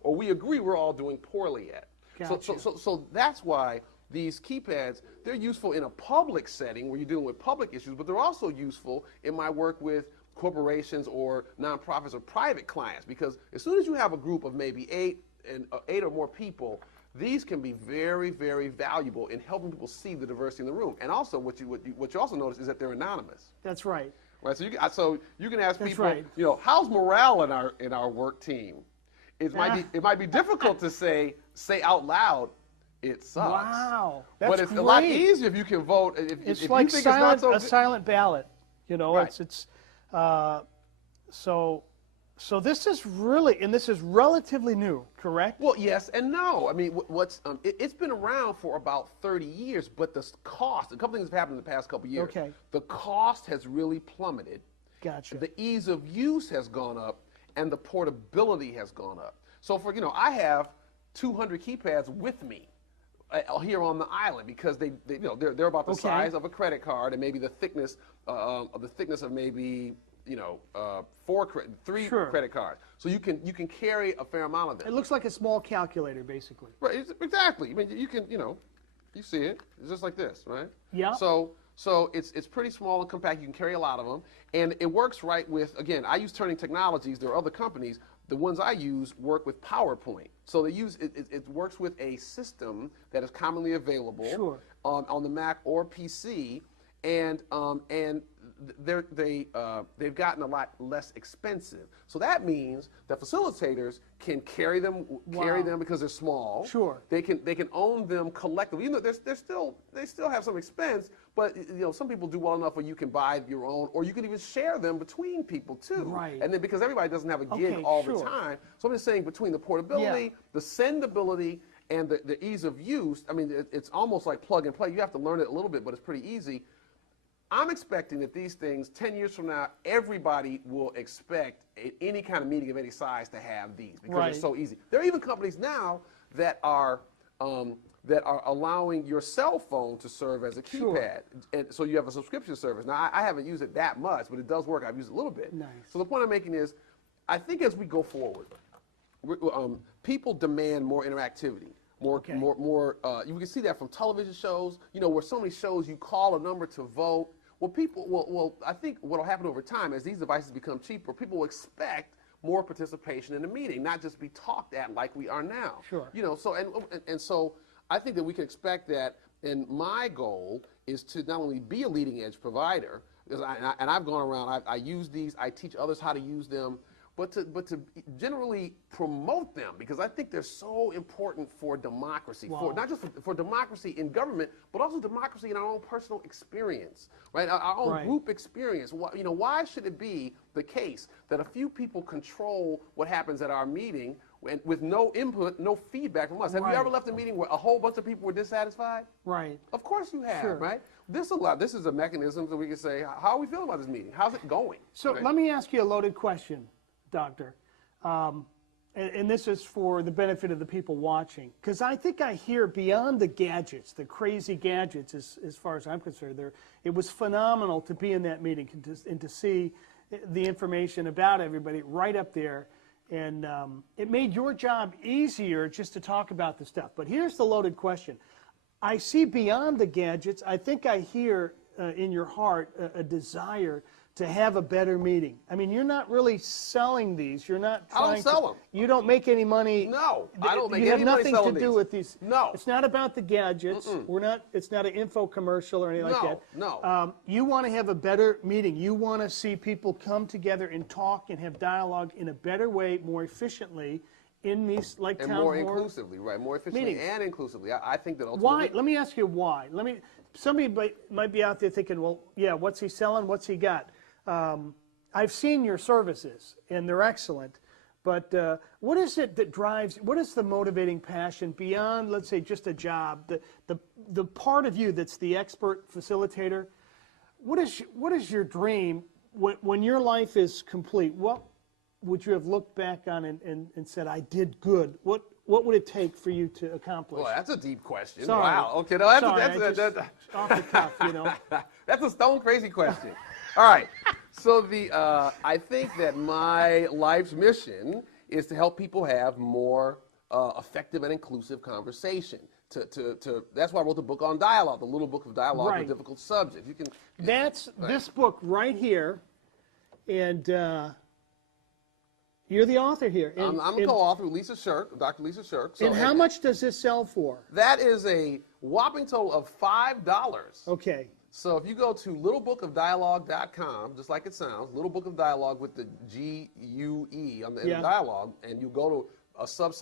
or we agree we're all doing poorly at. Gotcha. So that's why these keypads, they're useful in a public setting where you're dealing with public issues, but they're also useful in my work with corporations or nonprofits or private clients, because as soon as you have a group of maybe eight or more people, these can be very, very valuable in helping people see the diversity in the room. And also, what you also notice is that they're anonymous. That's right. Right. So you can ask That's people, right. how's morale in our work team? It might be difficult to say out loud. It sucks. Wow, that's but it's great. a lot easier if you can vote. It's if like you think it's not so a silent ballot. Right. So this is relatively new, correct? Well, yes and no. I mean, it's been around for about 30 years, but the cost, a couple things have happened in the past couple years. Okay. The cost has really plummeted. Gotcha. The ease of use has gone up, and the portability has gone up. So I have 200 keypads with me here on the island because they're about the size of a credit card and maybe the thickness of maybe three credit cards. So you can carry a fair amount of them. It looks like a small calculator, basically. Right, exactly. I mean, you can, you see it. It's just like this, right? Yeah. So it's pretty small and compact. You can carry a lot of them, and it works right with. Again, I use Turning Technologies. There are other companies. The ones I use work with PowerPoint. So they use it works with a system that is commonly available on the Mac or PC, and they've gotten a lot less expensive. So that means that facilitators can carry them because they're small. Sure. They can own them collectively. Even though they still have some expense, but some people do well enough where you can buy your own, or you can even share them between people too. Right. And then because everybody doesn't have a gig all the time, so I'm just saying between the portability, the sendability, and the ease of use. I mean, it's almost like plug and play. You have to learn it a little bit, but it's pretty easy. I'm expecting that these things, 10 years from now, everybody will expect any kind of meeting of any size to have these because they're so easy. There are even companies now that are allowing your cell phone to serve as a keypad, and so you have a subscription service. Now, I haven't used it that much, but it does work. I've used it a little bit. Nice. So the point I'm making is, I think as we go forward, people demand more interactivity. You can see that from television shows, where so many shows you call a number to vote. Well, I think what will happen over time as these devices become cheaper, people will expect more participation in the meeting, not just be talked at like we are now. Sure. So I think that we can expect that. And my goal is to not only be a leading edge provider, because I've gone around, I use these, I teach others how to use them, but to generally promote them, because I think they're so important for democracy, not just for democracy in government, but also democracy in our own personal experience, right? Our own group experience. Why should it be the case that a few people control what happens at our meeting with no input, no feedback from us? Have you ever left a meeting where a whole bunch of people were dissatisfied? Right. Of course you have, right? This is a mechanism that we can say, how are we feeling about this meeting? How's it going? So let me ask you a loaded question, Doctor. And this is for the benefit of the people watching, because I think I hear beyond the gadgets, the crazy gadgets, as far as I'm concerned, it was phenomenal to be in that meeting and to see the information about everybody right up there. And it made your job easier just to talk about the stuff. But here's the loaded question. I see beyond the gadgets, I think I hear in your heart a desire to have a better meeting. I mean, you're not really selling these. You're not trying I don't sell them. You don't make any money. No, I don't make any money. You have nothing to do with these. No. It's not about the gadgets. It's not an info commercial or anything like that. No. You want to have a better meeting. You want to see people come together and talk and have dialogue in a better way, more efficiently, in these town halls. And more inclusively, right? More efficiently and inclusively. I think that ultimately. Why? Let me ask you why. Somebody might be out there thinking, well, yeah, what's he selling? What's he got? I've seen your services, and they're excellent, but what is it that drives, what is the motivating passion beyond, let's say, just a job, the part of you that's the expert facilitator? What is your dream when your life is complete? What would you have looked back on and said, I did good? What would it take for you to accomplish? Well, that's a deep question. Sorry. Wow. Okay, no, that's off the cuff, That's a stone crazy question. All right. So I think that my life's mission is to help people have more effective and inclusive conversation. That's why I wrote the book on dialogue, the little book of dialogue Right. for difficult subjects. You can. That's this book right here, and you're the author here. And, I'm a co-author with Lisa Shirk, Dr. Lisa Shirk. and how much does this sell for? That is a whopping total of $5. Okay. So if you go to littlebookofdialogue.com, just like it sounds, Little Book of Dialogue with the GUE on the end of dialogue, and you go to a subsite